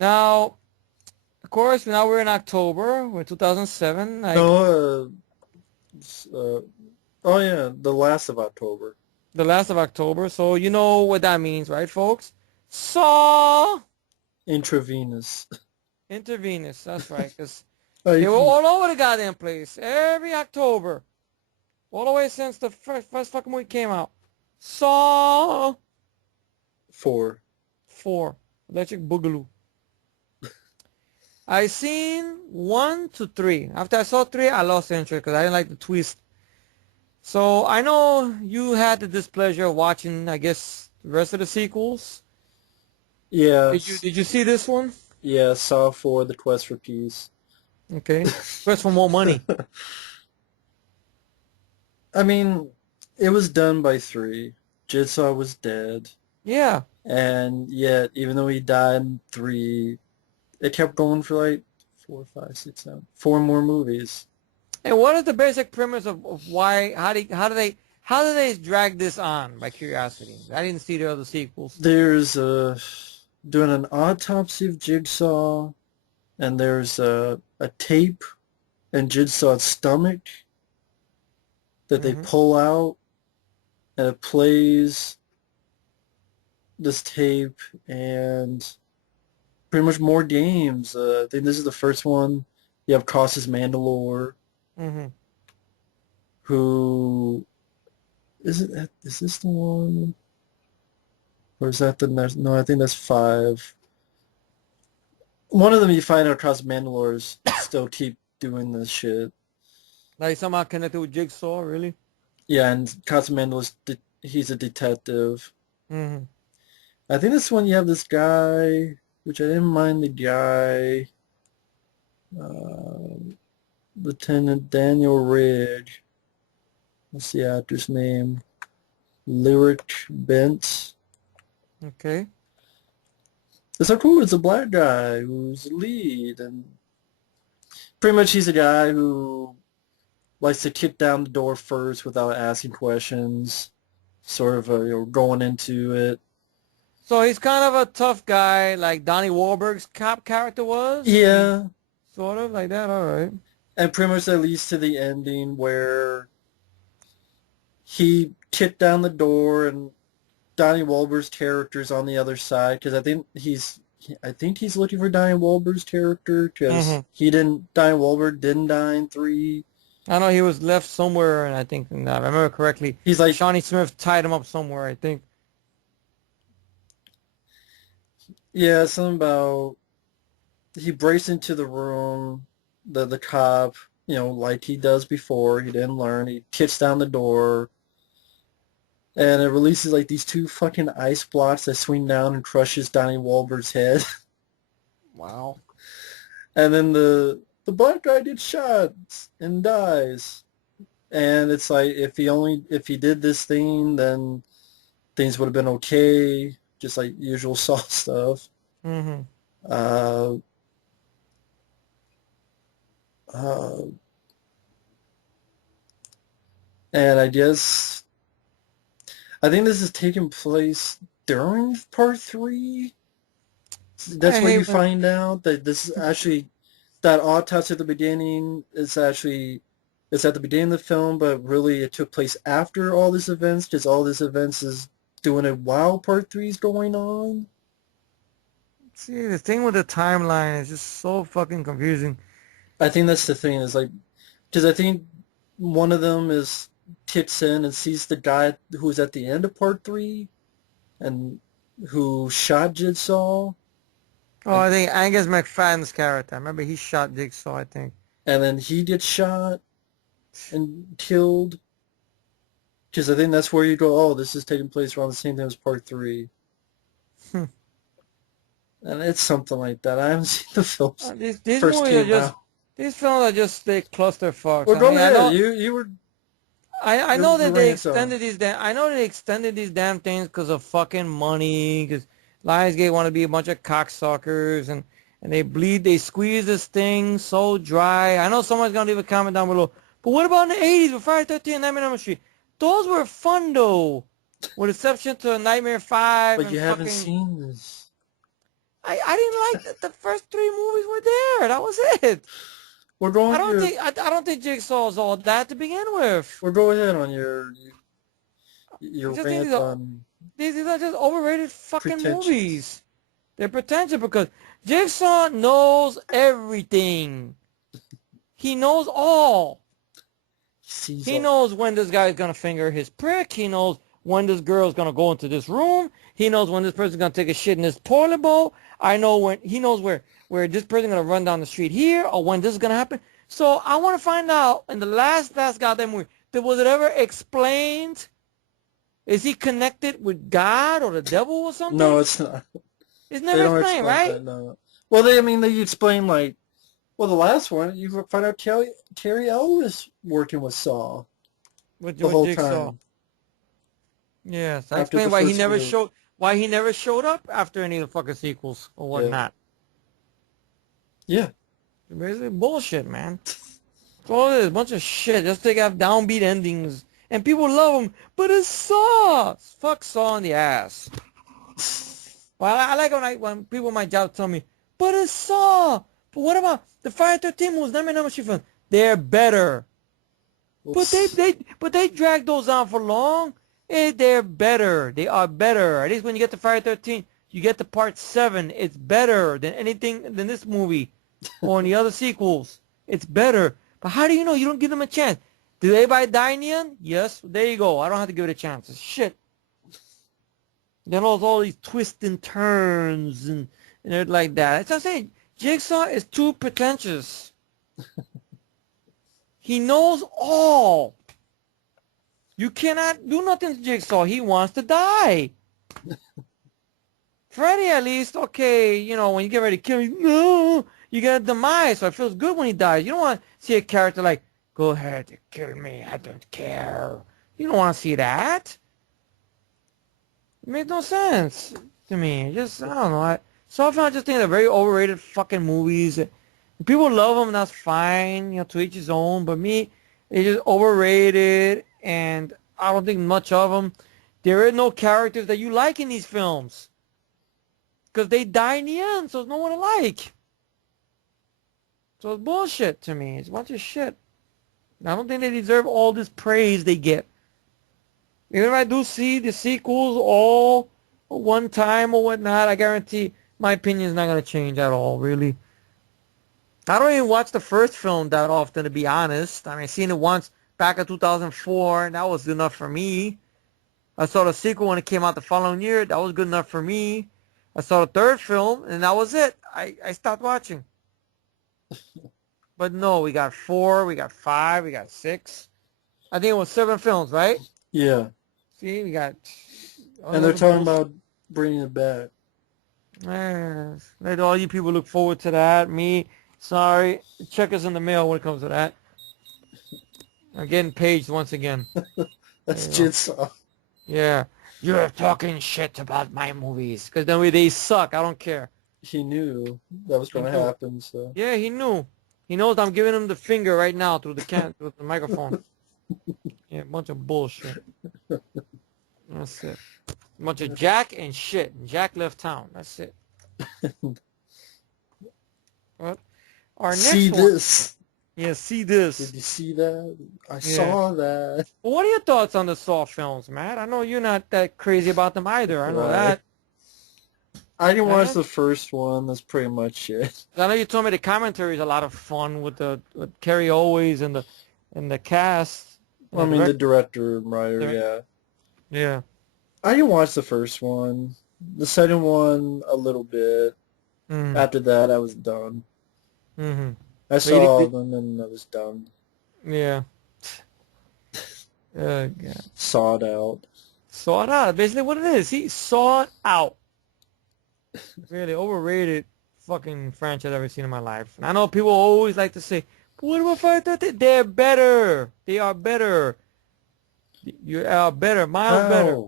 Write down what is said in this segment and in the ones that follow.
Now, of course, now we're in October. We're 2007. No, uh, oh yeah, the last of October. The last of October. So you know what that means, right, folks? Saw Intravenous. intravenous. That's right, because Oh, they were all over the goddamn place every October, all the way since the first fucking movie came out. Saw 4. 4, Electric Boogaloo. I seen 1 to 3. After I saw 3, I lost interest because I didn't like the twist. So I know you had the displeasure of watching, I guess, the rest of the sequels. Did you Yes. did you see this one? Yeah, Saw 4, The Quest for Peace. Okay. Quest for more money. I mean, it was done by 3. Jigsaw was dead. Yeah. And yet, even though he died in 3, it kept going for like 4, 5, 6, 7, 4 more movies. And what is the basic premise of why how do they drag this on? By curiosity, I didn't see the other sequels. There's doing an autopsy of Jigsaw, and there's a tape in Jigsaw's stomach that they Hmm. pull out, and it plays this tape and pretty much more games. I think this is the first one. You have Cassius Mandalore, Hmm. who is it? Is this the one, or is that the next? No, I think that's 5. One of them you find out Cassius Mandalore's still keep doing this shit. Like somehow connected with Jigsaw, really? Yeah, and Cassius Mandalore's he's a detective. Hmm. I think this one you have this guy, which I didn't mind the guy, uh, Lieutenant Daniel Rigg. What's the actor's name? Lyric Bent. Okay. It's so cool. It's a black guy who's the lead, and pretty much he's a guy who likes to kick down the door first without asking questions, sort of going into it. So he's kind of a tough guy, like Donnie Wahlberg's cop character was. Yeah, Sort of like that. All right. and pretty much that leads to the ending where he kicked down the door and Donnie Wahlberg's character's on the other side because I think he's looking for Donnie Wahlberg's character because Hmm. Donnie Wahlberg didn't die in 3. I know he was left somewhere, and I think, if I remember correctly, He's like, Shawnee Smith tied him up somewhere. I think. yeah, something about he breaks into the room, the cop, like he does before. He didn't learn. He kicks down the door, and it releases like these 2 fucking ice blocks that swing down and crushes Donnie Wahlberg's head. Wow. And then the black guy gets shot and dies. And it's like if he did this thing, then things would have been okay, just like usual Saw stuff. Hmm. Uh, uh, and I think this is taking place during part 3. I That's where hate you when. find out that this is actually that autopsy at the beginning is actually it's at the beginning of the film, but really it took place after all these events because all these events is doing it while part 3 is going on. See, the thing with the timeline is just so fucking confusing. I think that's the thing is like because I think one of them is kicks in and sees the guy who's at the end of part 3 and who shot Jigsaw Oh, and I think Angus McFadden's character. I remember he shot Jigsaw, I think. and then he gets shot and killed. Because I think that's where you go, oh, this is taking place around the same time as part 3. Hmm. And it's something like that. I haven't seen the films These first movies are came just out. these films are just they cluster fucks. Well, I go mean, I ahead. know You were I you're, know you're that they ranting some. extended these damn I know they extended these damn things because of fucking money. Because Lionsgate want to be a bunch of cocksuckers and they squeeze this thing so dry. I know someone's gonna leave a comment down below. But what about in the '80s with Friday 13 and Nightmare on Elm Street? Those were fun though, with exception to Nightmare 5 But and you haven't fucking. seen this. I didn't like the first three movies were there. That was it. Well, go on your. I don't think Jigsaw's all that to begin with. Well, go ahead on I your just think rant on these are just overrated fucking pretensions. movies. They're pretentious because Jigsaw knows everything. He knows all. Sees He all. knows when this guy's gonna finger his prick. He knows when this girl's gonna go into this room. He knows when this person's gonna take a shit in this toilet bowl. I know when he knows where this person's gonna run down the street here or when this is gonna happen. So I want to find out in the last goddamn movie, was it ever explained? Is he connected with God or the devil or No, something? it's not. It's They never don't explained, explain right? that. No. Well, they explain like. Well, the last one, you find out Terry L was working with Saw the With whole Jigsaw. time Yes, I after the explained first movie. why he never showed up after any of the fucking sequels or Yeah. whatnot. Yeah. Basically bullshit, man. It's all it is, a bunch of shit. Just to have downbeat endings. And people love them, but it's Saw. Fuck Saw in the ass. Well, I like when people at my job tell me, but it's Saw. But what about the Friday 13 movies? Let me know what you feel. They're better. But Oops. they drag those on for long. They're better. They are better. At least when you get to Friday 13, you get to part 7. It's better than anything than this movie or any other sequels. It's better. But how do you know? You don't give them a chance. Did anybody die in the end? Yes. There you go. I don't have to give it a chance. It's shit. Then all these twists and turns and everything like that. That's what I'm saying. Jigsaw is too pretentious. He knows all. You cannot do nothing to Jigsaw. He wants to die. Freddy, at least, okay, when you get ready to kill him, no, you get a demise, so it feels good when he dies. You don't want to see a character like, go ahead, kill me, I don't care. You don't want to see that. It makes no sense to me. Just, I don't know. So often I just think they're very overrated fucking movies. People love them, that's fine, to each his own, but me, it's just overrated, and I don't think much of them. There are no characters that you like in these films. Because they die in the end, so there's no one to like. So it's bullshit to me. It's a bunch of shit. I don't think they deserve all this praise they get. Even if I do see the sequels all one time or whatnot, I guarantee my opinion is not going to change at all, really. I don't even watch the first film that often, to be honest. I mean, I seen it once back in 2004, and that was good enough for me. I saw the sequel when it came out the following year. That was good enough for me. I saw the third film, and that was it. I stopped watching. But no, we got 4, we got 5, we got 6. I think it was 7 films, right? Yeah. See, we got... And they're talking about bringing it back. Let all you people look forward to that. Me, sorry. Check us in the mail when it comes to that. I'm getting paged once again. That's Jigsaw. Yeah. You're talking shit about my movies. Because then they suck. I don't care. He knew that was going to happen, so. Yeah, he knew. He knows I'm giving him the finger right now through the microphone. Yeah, a bunch of bullshit. That's it. A bunch of Jack and shit. And Jack left town. That's it. What? Our next see one. this. Yeah, see this. Did you see that? I saw that. Well, what are your thoughts on the Saw films, Matt? I know you're not that crazy about them either. I know that. I didn't watch the first one. That's pretty much it. I know you told me the commentary is a lot of fun with Carrie Always and the cast. Well, I mean, the director and writer, yeah. Yeah. I didn't watch the first one. The second one, a little bit. Mm. After that, I was done. Mm-hmm. I saw all of them and I was done. Yeah. God. Sawed out. Sawed out. Basically what it is. He sawed out. Really overrated fucking franchise I've ever seen in my life. And I know people always like to say, but what about Friday 13? They're better. They are better. You are better. Miles better.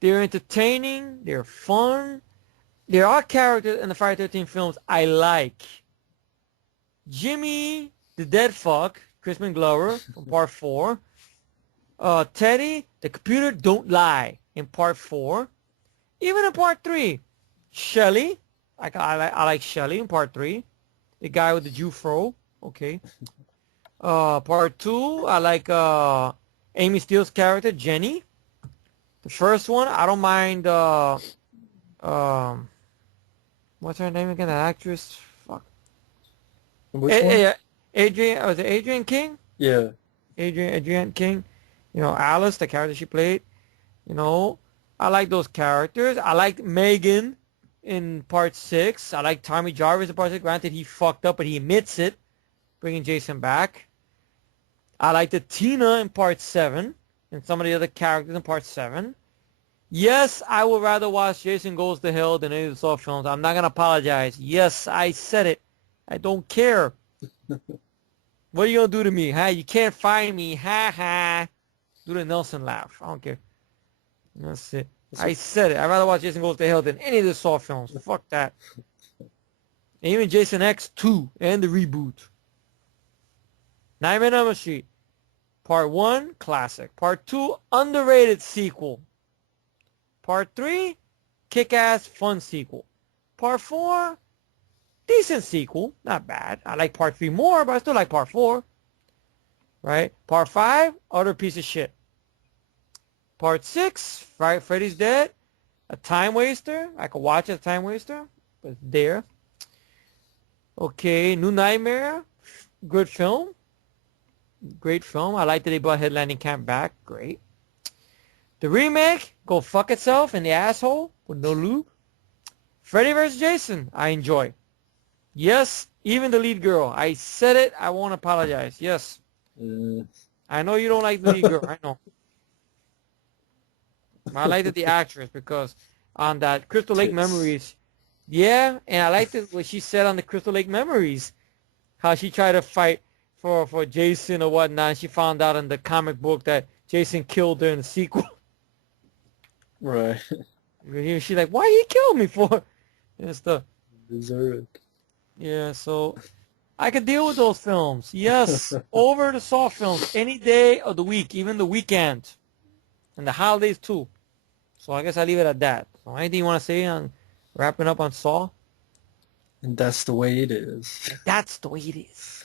They're entertaining. They're fun. There are characters in the Friday 13 films I like. Jimmy, the dead fuck, Crispin Glover from part 4. Teddy, the computer don't lie in part 4. Even in part 3, Shelly. I like Shelly in part 3. The guy with the Jew fro. Okay. Part 2, I like Amy Steele's character, Jenny. The first one, I don't mind um what's her name again? That actress? Fuck. Which one? Adrian, was it Adrian King? Yeah. Adrian King. Alice, the character she played. You know, I like those characters. I like Megan in part 6. I like Tommy Jarvis in part 6. Granted, he fucked up, but he admits it, bringing Jason back. I like the Tina in part 7 and some of the other characters in part 7. Yes, I would rather watch Jason Goes to Hell than any of the Saw films. I'm not going to apologize. Yes, I said it. I don't care. What are you going to do to me? Huh? You can't find me. Ha ha. Do the Nelson laugh. I don't care. That's it. I said it. I'd rather watch Jason Goes to Hell than any of the Saw films. Fuck that. And even Jason X 2 and the reboot. Nightmare on Elm Street. Part 1, classic. Part 2, underrated sequel. Part 3, kick-ass fun sequel. Part 4, decent sequel. Not bad. I like Part 3 more, but I still like Part 4. Right? Part 5, utter piece of shit. Part 6, Freddy's Dead. A time waster. I could watch it, a time waster. But it's there. Okay, New Nightmare. Good film. Great film. I like that they brought Headlining Camp back. Great. The remake, go fuck itself in the asshole with no lube. Freddy vs. Jason, I enjoy. Yes, even the lead girl. I said it. I won't apologize. Yes. I know you don't like the lead girl. I know. I liked the actress because on that Crystal Lake Memories. Yeah, and I liked it what she said on the Crystal Lake Memories. How she tried to fight for Jason or whatnot. She found out in the comic book that Jason killed her in the sequel. Right. She's like, why he killed me for? And stuff. Deserve it. Yeah, so I could deal with those films. Yes, over the Saw films any day of the week, even the weekend, and the holidays too. So I guess I leave it at that. So anything you want to say on wrapping up on Saw? And that's the way it is. That's the way it is.